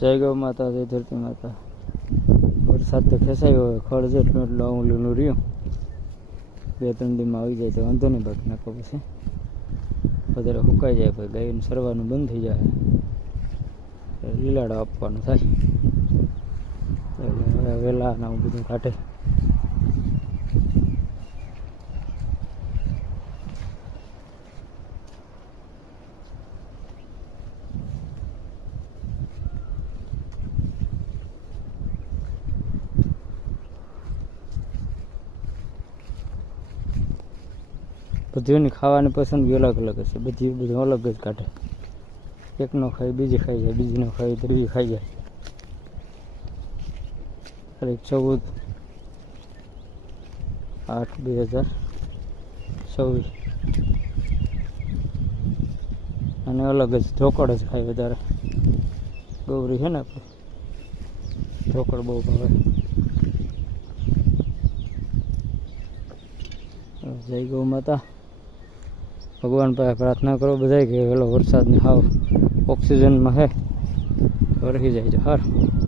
જય ગૌ માતા, જય ધરતી માતા. વરસાદ તો ખેંચાયો હોય, ખડ છે એટલું એટલું આવું રહ્યું. 2-3 દીમાં આવી જાય તો વાંધો નહીં, બાકી નાખો પછી વધારે સુકાઈ જાય પછી ગાયને સરવાનું બંધ થઈ જાય, લીલાડો આપવાનું થાય. એટલે વહેલા ને આવું બધું કાઢે. બધુંની ખાવાની પસંદગી અલગ અલગ હશે, બધું અલગ જ કાઢે. એક નો ખાઈ બીજી ખાઈ જાય, બીજી નો ખાઈ ત્રીજી ખાઈ જાય. 14/8/2024 અને અલગ જ ઢોકળ જ ખાય વધારે. ગૌરી છે ને ઢોકળ બહુ ભાવે. જય ગૌ માતા. ભગવાન પાસે પ્રાર્થના કરો બધાય કે પેલો વરસાદને હાવ ઓક્સિજનમાં હે તો રહી જાય છે. હાર